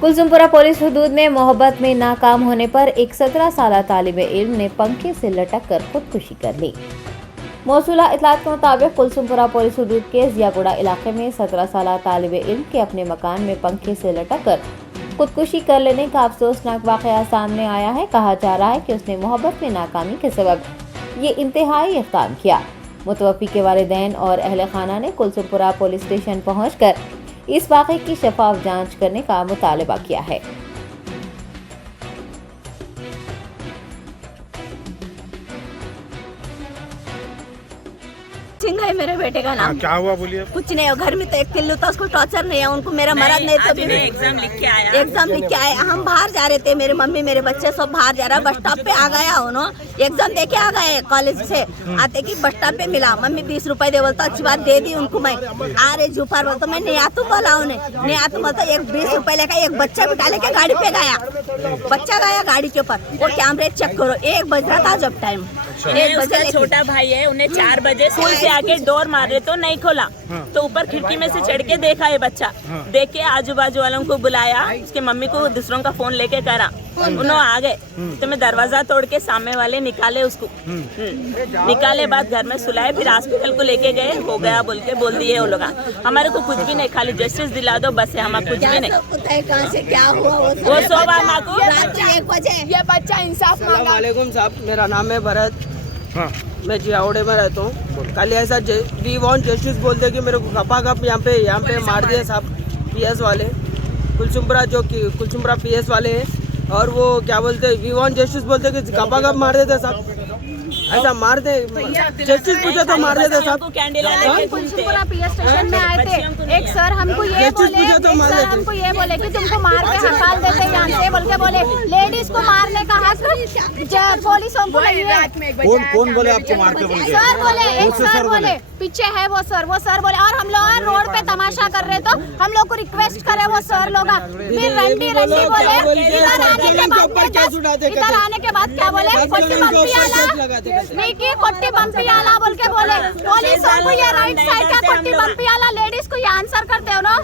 Kulsumpura police हुदूद में मोहब्बत में नाकाम होने पर एक 17 साल तालिबे इल्म ने पंखे से लटक कर खुदकुशी कर ली। मौसूला इतलात के मुताबिक कुलसुमपुरा पुलिस हुदूद के जियागुड़ा इलाके में 17 साल तालिबे इल्म के अपने मकान में पंखे से लटक कर खुदकुशी कर लेने का अफसोसनाक वाकया सामने आया है। कहा जा रहा है कि उसने मोहब्बत में नाकामी के सबब ये इंतहाई इक़दाम किया। मुतवफ़्फ़ी के वालिदैन और अहले खाना ने कुलसुमपुरा पुलिस स्टेशन पहुंचकर इस वाक़े की शफाफ जांच करने का मुतालबा किया है। सिंह है मेरे बेटे का नाम। क्या हुआ बोलिए? कुछ नहीं, घर में तो एक किल्लू था, उसको टॉर्चर नहीं है, उनको मेरा मरद नहीं तो भी एग्जाम लिख के आया। हम बाहर जा रहे थे, मेरे मम्मी मेरे बच्चे सब बाहर जा रहा। बस स्टॉप पे आ गया उन्होंने, एग्जाम दे के आ गए कॉलेज से। आते कि बस स्टॉप पे मिला, मम्मी 20 रुपए दे बोलता, अच्छी बात दे दी उनको। मैं आ रहे जुफार बोलता, मैं नहीं आतू बोला उन्हें, नहीं आतू बोलता, एक 20 रुपए लेकर एक बच्चा बिठा लेके गाड़ी पे गया। बच्चा गया गाड़ी के ऊपर, वो कैमरे चेक करो, 1 बज रहा था जब टाइम। 1 बजे छोटा भाई है, उन्हें 4 बजे स्कूल से आके डोर मारे तो नहीं खोला, तो ऊपर खिड़की में से चढ़ के देखा ये बच्चा। देख के आजू बाजू वालों को बुलाया, उसके मम्मी को दूसरों का फोन लेके करा, उन्होंने आ गए तो मैं दरवाजा तोड़ के सामने वाले निकाले उसको। निकाले बाद घर में सुलाए, फिर हॉस्पिटल को लेके गए, हो गया बोल के बोल दिए वो लोग। हमारे को कुछ भी नहीं, खाली जस्टिस दिला दो बस है, हमारा कुछ भी नहीं। कहाँ से क्या हुआ वो सो बार को 1 बजे ये बच्चा इंसाफ मांगा। वालेकुम साहब, मेरा नाम है भरत। मैं जियावड़े में रहता हूँ। कल ऐसा वी वांट जस्टिस बोलते कि मेरे को गपा गप यहाँ पे मार दिया साहब, पीएस वाले कुलसुमपुरा, जो कि कुलसुमपुरा पीएस वाले हैं। और वो क्या बोलते, वी वांट जस्टिस बोलते कि गपा गप मार देते साहब, ऐसा मार दे। जस्टिस पूछा तो मार देते साहब। कुलसुमपुरा पीएस स्टेशन में आए थे, एक सर हमको ये बोले कि तुमको मार के हटाल देते यहाँ से बोल के बोले। लेडीज को मारने का हक पुलिसों को नहीं है। कौन बोले आपको मार के? बोले सर बोले, एक सर बोले, पीछे है वो सर बोले। और हम लोग रोड पे तमाशा कर रहे तो हम लोग को रिक्वेस्ट करे वो सर लोग, फिर रंडी बोले। इधर आने के बाद क्या बोले, कोट्टी बम्पी आला बोल के बोले। पुलिस को ये राइट साइड का कोट्टी बम्पी आला, लेडीज को ये आंसर करते हो ना,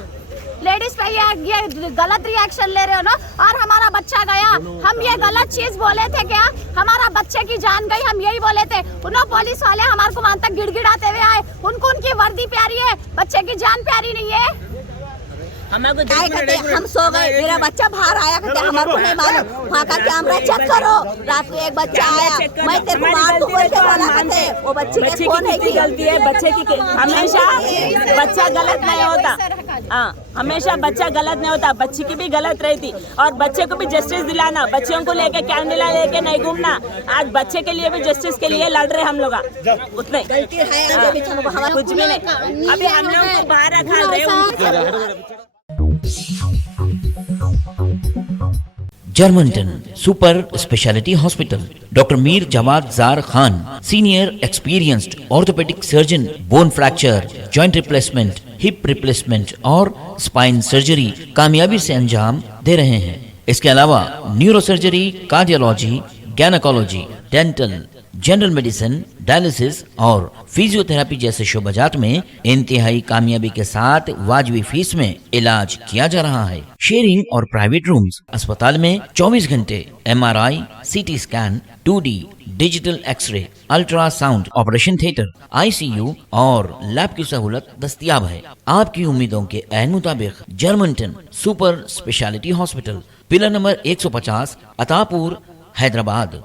लेडीज पे ये गलत रिएक्शन ले रहे हो ना। और हमारा बच्चा गया, हम ये गलत चीज बोले थे क्या? हमारा बच्चे की जान गई, हम यही बोले थे। उन्होंने पुलिस वाले हमारे को वहां तक गिड़गिड़ाते हुए आए, उनको उनकी वर्दी प्यारी है, बच्चे की जान प्यारी नहीं है। हम सो गए, मेरा बच्चा बाहर आया, कहते हमारे को नहीं मालूम, वहाँ का कैमरा चेक करो। रात को एक बच्चा आया, मैं तेरे को मार दूं बोल के बोला, कहते वो बच्चे की कौन है की गलती है? बच्चे की हमेशा बच्चा गलत नहीं होता, हाँ हमेशा बच्चा गलत नहीं होता, बच्ची की भी गलत रहती। और बच्चे को भी जस्टिस दिलाना, बच्चों को लेके कैंडला लेके नहीं घूमना। आज बच्चे के लिए भी जस्टिस के लिए लड़ रहे हम लोग, उतने कुछ भी नहीं। अभी हम लोग को बाहर रखा रहे। Germanten super speciality hospital, doctor Mir Jawad Jar Khan, senior experienced orthopaedic surgeon, bone fracture, joint replacement, hip replacement और स्पाइन सर्जरी कामयाबी से अंजाम दे रहे हैं। इसके अलावा neuro surgery, cardiology, gynaecology, dental, general medicine, dialysis और फिजियोथेरेपी जैसे शोबाजात में इंतहाई कामयाबी के साथ वाजिबी फीस में इलाज किया जा रहा है। शेयरिंग और प्राइवेट रूम्स, अस्पताल में 24 घंटे MRI, CT scan, 2D digital X-ray, ultrasound, operation theatre, ICU और लैब की सहूलत दस्तयाब है। आपकी उम्मीदों के ऐन मुताबिक Germanten super speciality hospital, pillar number 150, Attapur, Hyderabad.